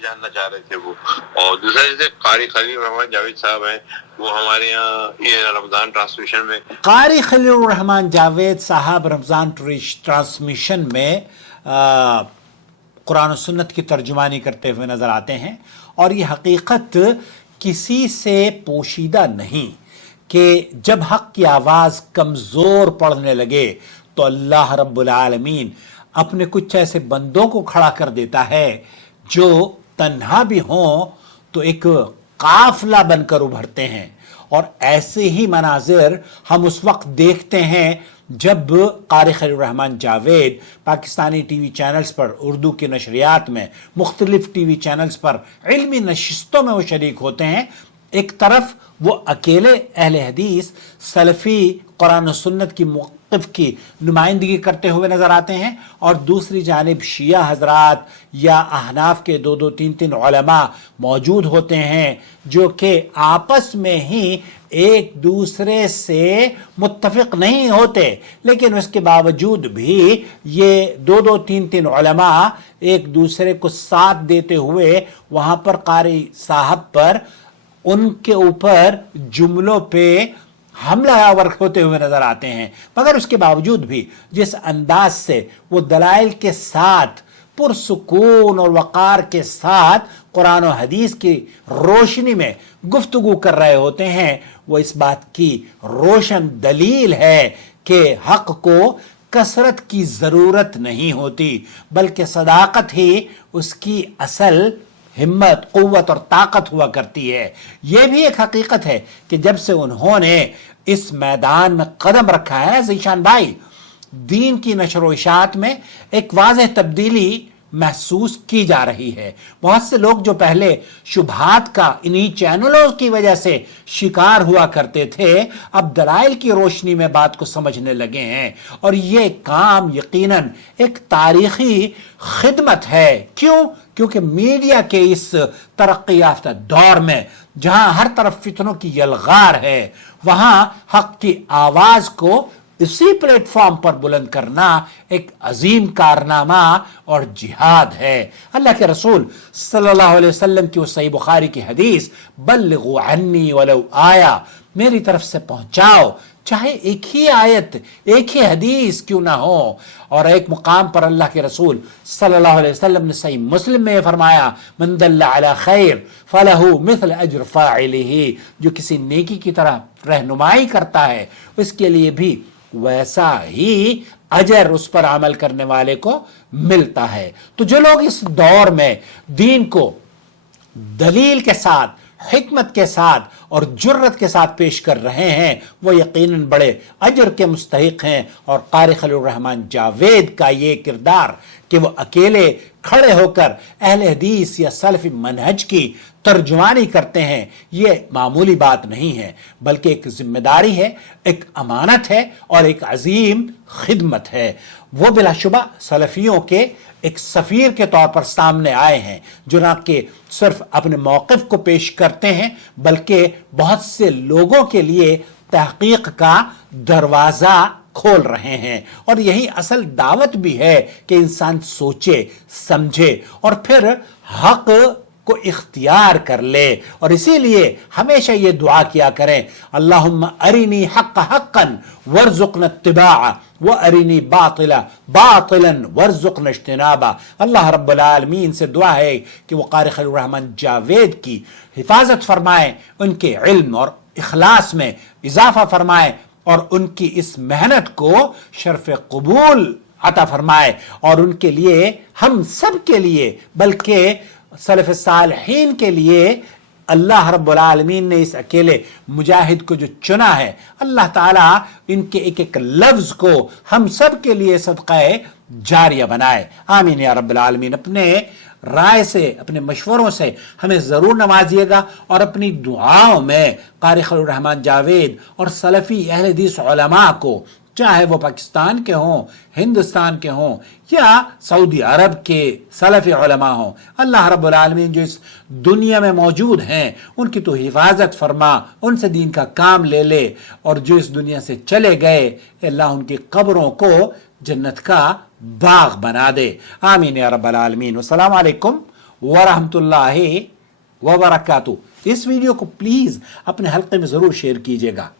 जानना चाह रहे थे वो। और दूसरा जैसे कारी खलील रहमान जावेद साहब हैं, वो हमारे यहाँ ये रमज़ान ट्रांसमिशन में कारी खलील रहमान जावेद साहब रमज़ान ट्रांसमिशन में कुरान और सुन्नत की तर्जुमानी करते हुए नज़र आते हैं। और ये हकीकत किसी से पोशीदा नहीं कि जब हक़ की आवाज़ कमज़ोर पड़ने लगे तो अल्लाह रब्बुल आलमीन अपने कुछ ऐसे बंदों को खड़ा कर देता है जो तन्हा भी हों तो एक काफिला बनकर उभरते हैं। और ऐसे ही मनाजिर हम उस वक्त देखते हैं जब कारी खलील रहमान जावेद पाकिस्तानी टीवी चैनल्स पर उर्दू की नशरियात में मुख्तलिफ टीवी चैनल्स पर इल्मी नशिस्तों में वो शरीक होते हैं। एक तरफ वो अकेले अहले हदीस सलफ़ी कुरान और सुन्नत की मौक़िफ़ की नुमाइंदगी करते हुए नज़र आते हैं, और दूसरी जानिब शिया हज़रात या अहनाफ के दो दो तीन तीन उलमा मौजूद होते हैं जो कि आपस में ही एक दूसरे से मुत्तफ़िक़ नहीं होते, लेकिन उसके बावजूद भी ये दो दो तीन तीन उलमा एक दूसरे को साथ देते हुए वहाँ पर कारी साहब पर उनके ऊपर जुमलों पे हमला आवर होते हुए नजर आते हैं। मगर उसके बावजूद भी जिस अंदाज से वो दलाइल के साथ पुरसुकून और वक़ार के साथ कुरान और हदीस की रोशनी में गुफ्तगू कर रहे होते हैं, वो इस बात की रोशन दलील है कि हक़ को कसरत की ज़रूरत नहीं होती, बल्कि सदाकत ही उसकी असल हिम्मत, क़ुव्वत और ताकत हुआ करती है। यह भी एक हकीकत है कि जब से उन्होंने इस मैदान में कदम रखा है ज़ीशान भाई, दीन की नशर व इशाअत में एक वाज़ेह तब्दीली महसूस की जा रही है। बहुत से लोग जो पहले शुबहात का इन्हीं चैनलों की वजह से शिकार हुआ करते थे, अब दलाइल की रोशनी में बात को समझने लगे हैं। और ये काम यकीनन एक तारीखी खिदमत है। क्यों? क्योंकि मीडिया के इस तरक्की याफ्ता दौर में जहां हर तरफ फितनों की यलगार है, वहां हक की आवाज को इसी प्लेटफॉर्म पर बुलंद करना एक अजीम कारनामा और जिहाद है। अल्लाह के रसूल सल्लल्लाहु अलैहि वसल्लम की वो सही बुखारी की हदीस, बल्लिगू अन्नी वलौ आया, मेरी तरफ से पहुंचाओ चाहे एक ही आयत, एक ही हदीस क्यों ना हो। और एक मुकाम पर अल्लाह के रसूल सल्लल्लाहु अलैहि वसल्लम ने सही मुस्लिम में फरमाया, मन दल्ला अला खैर फलहु मिस्ल अज्र फाइलिही, जो किसी नेकी की तरह रहनुमाई करता है उसके लिए भी वैसा ही अजर उस पर अमल करने वाले को मिलता है। तो जो लोग इस दौर में दीन को दलील के साथ, हिकमत के साथ और जुर्रत के साथ पेश कर रहे हैं, वो यकीनन बड़े अजर के मुस्तहिक हैं। और कारी खलील रहमान जावेद का ये किरदार कि वो अकेले खड़े होकर अहले हदीस या सलफ़ी मनहज की तर्जुमानी करते हैं, ये मामूली बात नहीं है, बल्कि एक जिम्मेदारी है, एक अमानत है और एक अजीम खिदमत है। वो बिलाशुबा सलफ़ियों के एक सफ़ीर के तौर पर सामने आए हैं, जो ना कि सिर्फ अपने मौक़िफ़ को पेश करते हैं, बल्कि बहुत से लोगों के लिए तहक़ीक़ का दरवाज़ा खोल रहे हैं। और यही असल दावत भी है कि इंसान सोचे, समझे और फिर हक को इख्तियार कर ले। और इसीलिए हमेशा ये दुआ किया करें, अल्लाहुम्मा अरिनी हक़ हक़्क़न वर्ज़ुक़ना इत्तिबाअ व अरिनी बातिला बातिलन वर्ज़ुक़ना इज्तिनाबा। अल्लाह रब्बुल आलमीन से दुआ है कि वो कारी खलील रहमान जावेद की हिफाजत फरमाए, उनके इल्म और इखलास में इजाफा फरमाए और उनकी इस मेहनत को शर्फ कबूल अता फरमाए। और उनके लिए, हम सब के लिए, बल्कि सलफ़ सालिहीन के लिए अल्लाह रब्बुल आलमीन ने इस अकेले मुजाहिद को जो चुना है, अल्लाह ताला इनके एक एक लफ्ज़ को हम सब के लिए सदक़े जारिया बनाए। आमीन या रब्बुल आलमीन। अपने राय से, अपने मशवरों से हमें ज़रूर नवाजिएगा और अपनी दुआओं में कारी खलील रहमान जावेद और सलफ़ी अहले हदीस उलमा को, चाहे वो पाकिस्तान के हों, हिंदुस्तान के हों या सऊदी अरब के सलफ़ी उलमा हों, अल्लाह रब्बुल आलमीन जो इस दुनिया में मौजूद हैं उनकी तो हिफाजत फरमा, उनसे दीन का काम ले ले। और जो इस दुनिया से चले गए, अल्लाह उनकी कब्रों को जन्नत का बाग बना दे। आमीन या रब्बल आलमीन। अस्सलामु अलैकुम वरहमतुल्लाहि वबरकातुहू। इस वीडियो को प्लीज अपने हल्के में जरूर शेयर कीजिएगा।